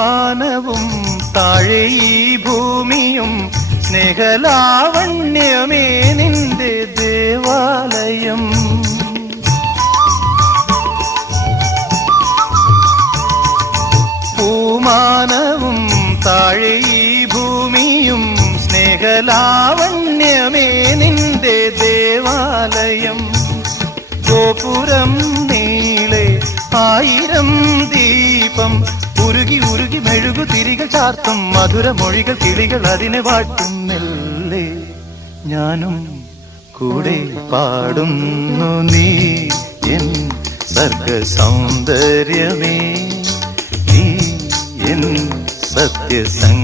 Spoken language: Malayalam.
പൂമാനവും താഴെ ഈ ഭൂമിയും സ്നേഹലാവണ്യമേ നിന്റെ ദേവാലയം. പൂമാനവും താഴെ ഈ ഭൂമിയും സ്നേഹലാവണ്യമേ നിന്റെ ദേവാലയം. ഗോപുരം നീളെ 1000 ദീപം ഉരുകി ഉരുകി മെഴുകു തിരികൾ ചാർത്തും മധുരമൊഴികൾ കിളികൾ അതിനെ വാട്ടുന്നില്ലേ. ഞാനും കൂടെ പാടുന്നു നീ എൻ സർഗ സൗന്ദര്യമേ, നീ എൻ സത്യസംഗീതമേ.